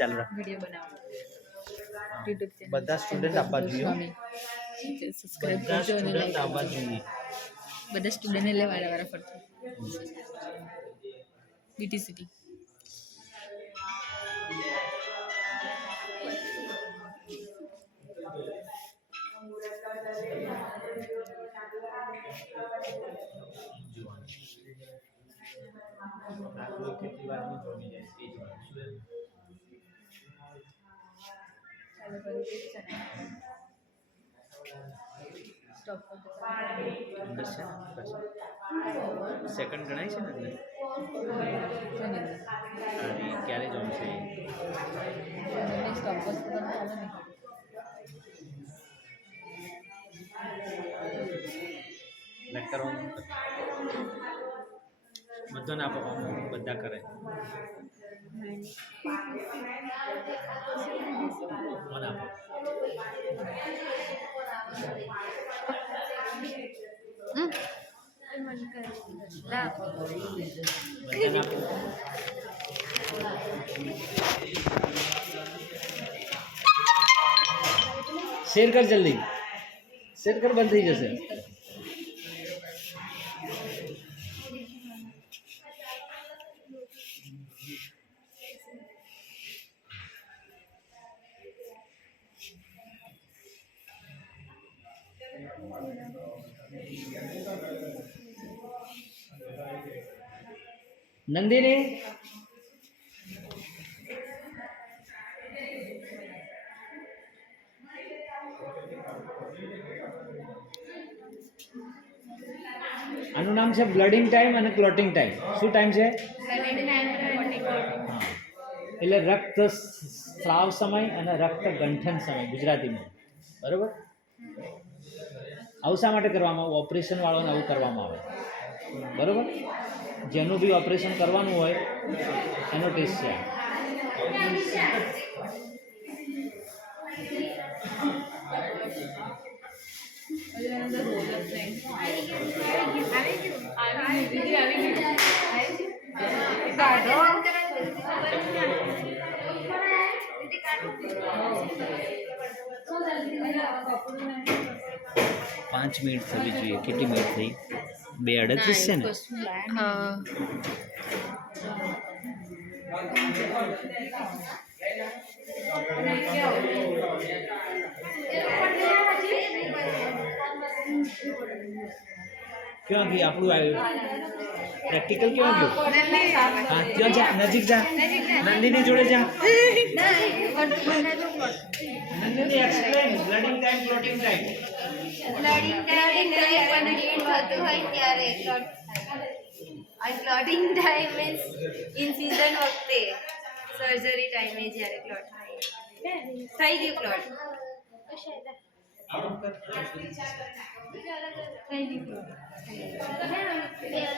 ચાલુ રાખ. વિડિયો બનાવો YouTube ચેનલ બધા સ્ટુડન્ટ આવવા જોઈએ. સબસ્ક્રાઇબ બધા કરજો અને સ્ટુડન્ટ લાઈક આવવા કરજો. જોઈએ. બધા સ્ટુડન્ટને લે વારા ફરજો. BTCT સેકન્ડ ગણાય છે ને અને ક્યારે જમશે લેક્ચર બધો ના આપો બધા કરે મને આપો शेर कर जल्दी शेर कर बंद થઈ જશે नंदिनी આનું નામ છે બ્લડિંગ ટાઈમ અને ક્લોટિંગ ટાઈમ શું ટાઈમ છે એટલે રક્ત સ્રાવ સમય અને રક્ત ગંઠન સમય ગુજરાતીમાં બરોબર આવું શા માટે કરવામાં આવે ઓપરેશન વાળાને આવું કરવામાં આવે બરોબર જેનું બી ઓપરેશન કરવાનું હોય એનો ટેસ્ટ છે પાંચ મિનિટ થવી જોઈએ કેટલી મિનિટ થઈ 2:38 છે ને ક્યાં ગઈ આપણું આવ્યું પ્રેક્ટિકલ ક્યાં ગયું હા ક્યાં જા નજીક જા નંદિની જોડે જા Nandini explain bleeding time clotting time bleeding time પણ હીટ થતું હોય ત્યારે ક્લોટ થાય clotting time means in season વખતે સર્જરી ટાઈમે જ્યારે ક્લોટ થાય થઈ ગયું ક્લોટ થઈ ગયું